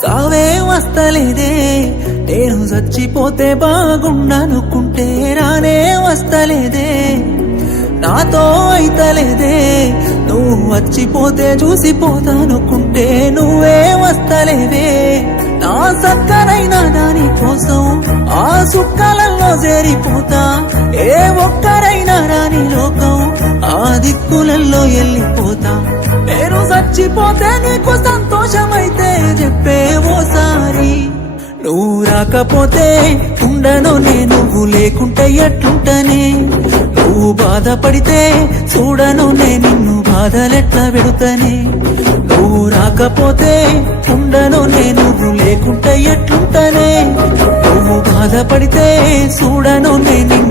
సావే వస్తలేదే నేను చచ్చిపోతే బాగుండనుకుంటే రానే వస్తలేదే నాతో అయితలేదే నువ్వు వచ్చిపోతే చూసిపోతానుకుంటే నువ్వే వస్తలేవే నా సక్కనైనా దాని కోసం ఆ సుక్కలలో చేరిపోతా ఏ ఒక్కరైనా రాని లోకం ఆ దిక్కులలో వెళ్ళిపోతా నేను చచ్చిపోతే నీకు సంతోషమైతే చెప్పే ఓసారి నువ్వు రాకపోతే ఉండను నువ్వు లేకుంటే ఎట్లుంటనే నువ్వు బాధపడితే చూడను నిన్ను బాధలెట్లా పెడుతనే నువ్వు రాకపోతే ఉండను నువ్వు లేకుంటే ఎట్లుంటనే నువ్వు బాధపడితే చూడను నిన్ను